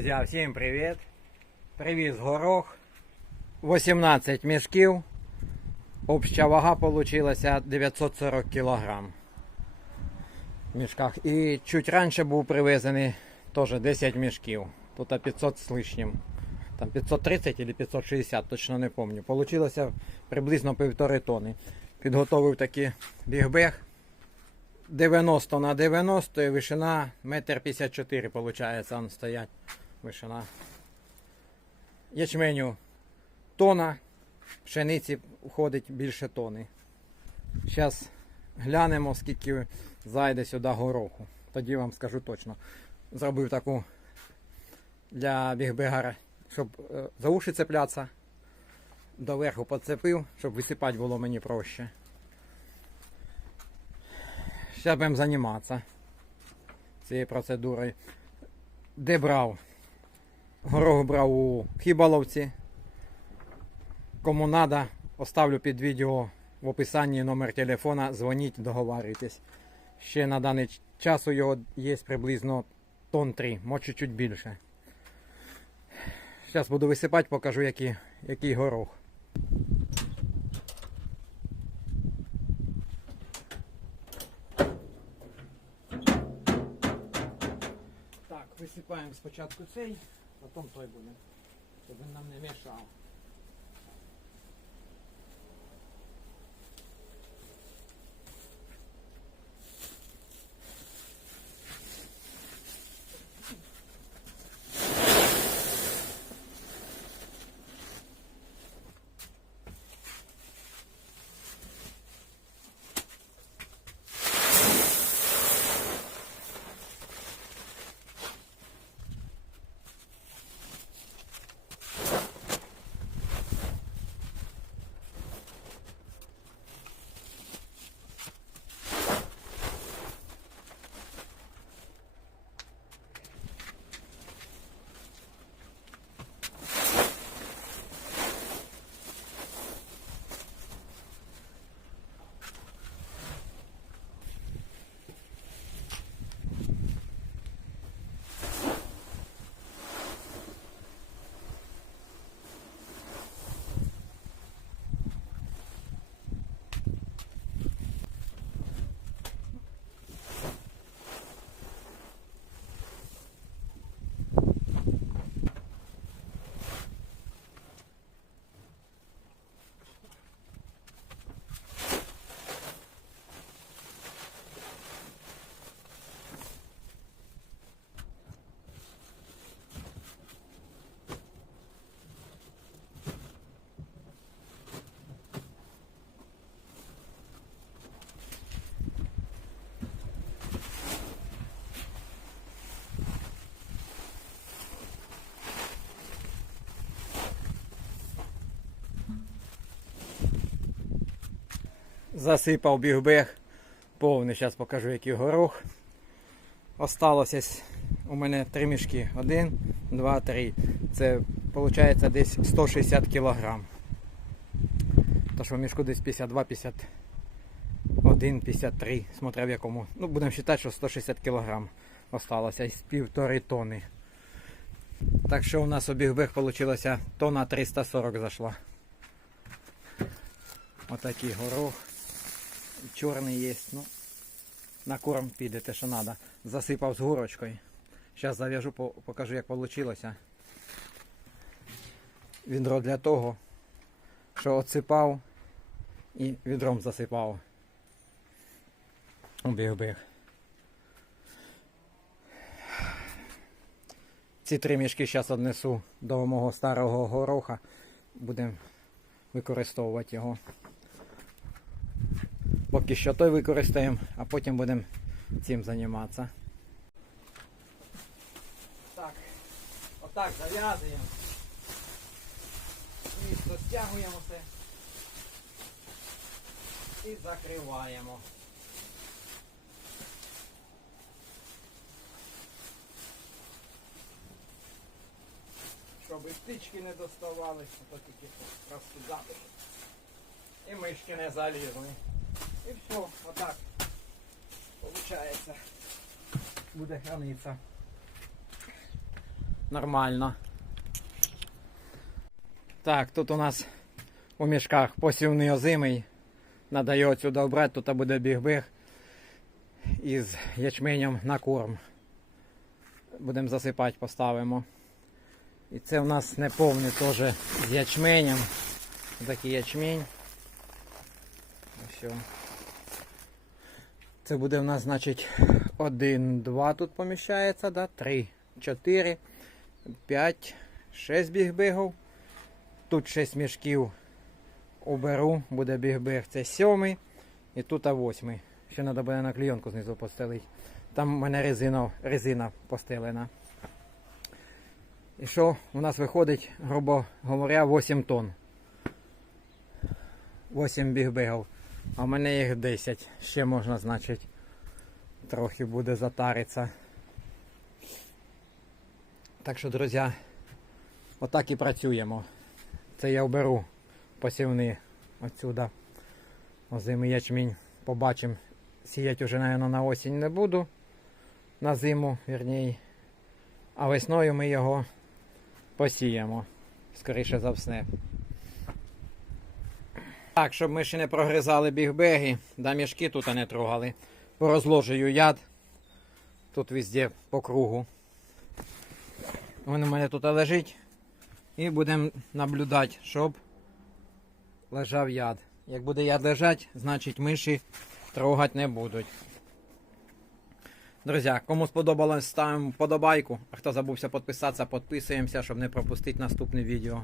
Друзі, всім привіт! Привіз горох. 18 мішків. Обща вага вийшла 940 кг в мішках. І чуть раніше був привезений теж 10 мішків. Тут 500 з лишнім. Там 530 або 560, точно не пам'ятаю. Получилося приблизно півтори тони. Підготовив такий бігбег. 90 на 90 і вишина 1,54 м, виходить, стоять. Вишина. Ячменю тона, пшениці входить більше тони. Зараз глянемо, скільки зайде сюди гороху. Тоді вам скажу точно. Зробив таку для бігбегара, щоб е, за уші цеплятися. Доверху поцепив, щоб висипати було мені проще. Зараз будемо займатися цією процедурою. Де брав? Горох брав у Хібаловці. Кому треба, оставлю під відео в описанні номер телефона. Дзвоніть, договарюйтесь. Ще на даний час у його є приблизно тон 3, може чуть більше. Зараз буду висипати, покажу, який, який горох. Так, висипаємо спочатку цей, потім той буде. Щоб він нам не мішав. Засипав бігбег повний. Зараз покажу, який горох. Осталося у мене три мішки. Один, два, три. Це виходить десь 160 кг. Тож у мішку десь 52, 51, 53, смотря в якому. Ну, будемо вважати, що 160 кг осталося із півтори тони. Так що у нас у бігбег вийшло тонна 340 зайшла. Отакий горох. Чорний є, ну, на корм піде те, що треба. Засипав з горочкою. Зараз зав'яжу, покажу, як вийшло. Відро для того, що отсипав і відром засипав. Біг-біг. Ці три мішки зараз однесу до мого старого гороха. Будемо використовувати його. Поки що той використаємо, а потім будемо цим займатися. Так, отак зав'язуємо. Місто стягуємо все. І закриваємо. Щоб і птички не доставалися, то тільки розкидати. І мишки не залізли. І все, отак. Получається. Буде храниться. нормально. Так, тут у нас у мішках посівний озимий. Надо його отсюди обрати, тут буде біг-біг із ячменем на корм. Будемо засипати, поставимо. І це у нас неповний теж з ячменем. Такий ячмень. Ось. Це буде в нас, значить, 1, 2 тут поміщається, да? 3, 4, 5, 6 біг-бигів. Тут 6 мішків уберу, буде біг-биг. Це сьомий. І тут восьмий. Ще треба буде на клійонку знизу постелити. Там у мене резина, резина постелена. І що у нас виходить, грубо говоря, 8 тонн. 8 бігбегів. А в мене їх 10. Ще можна, значить, трохи буде затаритися. Так що, друзі, отак і працюємо. Це я оберу посівни отсюда. Озимий ячмінь. Побачимо. Сіяти вже, мабуть, на осінь не буду. На зиму, вірніше. А весною ми його посіємо. Скоріше за все. Так, щоб ми ще не прогризали бігбеги, да мішки тут не трогали. Порозложую яд. Тут везде по кругу. Він у мене тут лежить. І будемо наблюдати, щоб лежав яд. Як буде яд лежати, значить миші трогати не будуть. Друзі, кому сподобалось, ставимо вподобайку. А хто забувся підписатися, підписуємося, щоб не пропустити наступне відео.